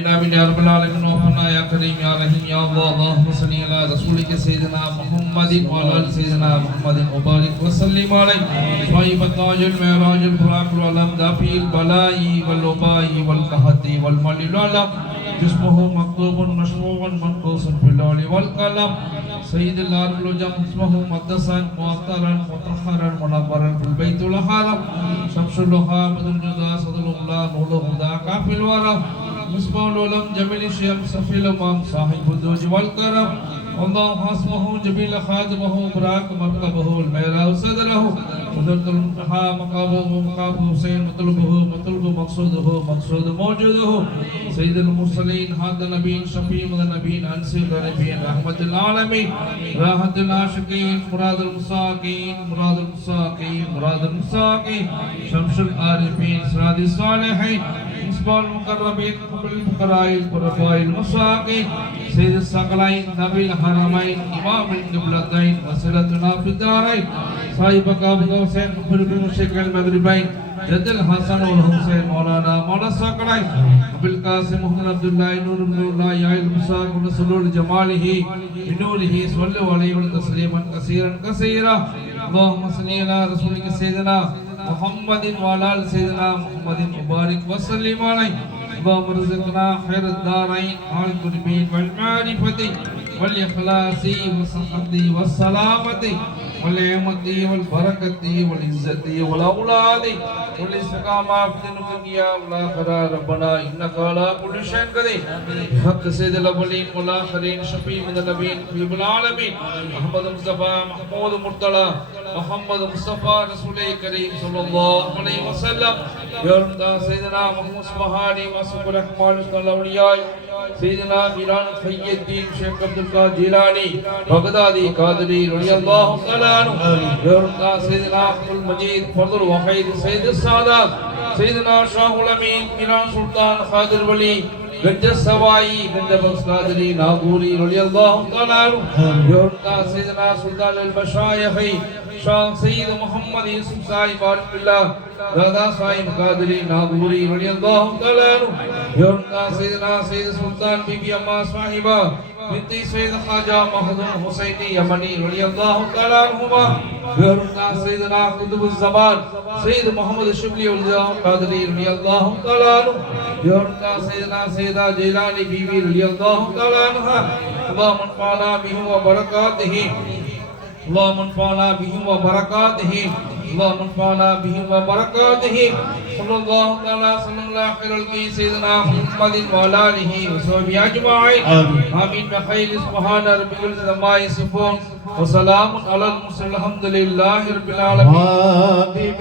آمين يا رب العالمين وفقنا يا كريم يا رحيم يا الله اللهم صل على رسولك سيدنا محمد وعلى آل سيدنا محمد وبارك وسلم عليه طيب التاج المعراج البراق والعلم دافي البلاء والوباء والقحط والمال العلم جسمه مكتوب مشروع منقوص في اللوح والقلم سيد العرب العجم اسمه مقدسا معطرا مطهرا منورا في البيت الحرام شمس اللقاء بدر الجدى صدر الله نور الهدى كافي الورى مصباح العلم جميل الشيم صفي الامام صاحب الدوج والكرم الله حسمه جميل خادمه براك مركبه الميرا صدره قدرة المنتهى مقامه مقام حسين مطلوب مقصوده مقصود موجوده سيد المرسلين هذا النبي شفيع النبي انسي النبي رحمة العالمين راحة العاشقين مراد المساكين مراد المساكين شمس العارفين سراد الصالحين مصباح المقربين قبل الفقراء القرباء المساكين سيد الثقلين نبي الحرمين إمام القبلتين وسيلتنا في الدارين صاحب أبو حسين قبل المشرق المغربين جد الحسن والحسين مولانا الثقلين أبو القاسم محمد عبد الله نور الله يا المساك ونسلول جماله بنوره صلى عليه وسلم كثيرا اللهم صل على رسولك سيدنا محمد وعلى آل سيدنا محمد مبارك وسلم عليه اللهم ارزقنا خير الدارين مع القربين والمعرفة والإخلاص والصحة والسلامة والنعمة والبركة والعزة والأولاد والاستقامة في الدنيا والآخرة ربنا إنك على كل شيء قدير بحق سيد الأولين والآخرين شفيع من النبيين في العالمين محمد مصطفى محمود مرتضى محمد مصطفى رسول كريم صلى الله عليه وسلم يا رب سيدنا محمد سبحانه وسكر الرحمن الأولياء سيدنا ميران خي الدين شيخ عبد القادر جيلاني بغدادي قادري رضي الله تعالى عنه يا رب سيدنا عبد المجيد فرد الوحيد سيد السادات سيدنا شاه الأمين ميران سلطان خادر ولي گنج سوائی گنج بخش قادری ناغوری رضی اللہ تعالی عنہ یورتا سیدنا سلطان المشایخ شاہ سید محمد یوسف صاحب بارک اللہ دادا صاحب قادری ناغوری رضی اللہ تعالی عنہ یورتا سیدنا سید سلطان بی بی اما صاحبہ بنت سید خواجہ مخدوم حسینی یمنی رضی اللہ تعالی عنہما یورتا سیدنا قطب الزمان سید محمد شبلی اللہ قادری رضی اللہ تعالی عنہ یورتا سیدنا سیدہ جیلانی بی بی رضی اللہ تعالی عنہ اللهم انفعنا بهم وبركاته اللهم انفعنا بهم وبركاته اللهم انفعنا بهم وبركاته صلى الله تعالى صلى الله خير الكي سيدنا محمد وعلى اله وصحبه اجمعين امين بخير سبحان ربك العظيم يصفون وسلام على المرسلين الحمد لله رب العالمين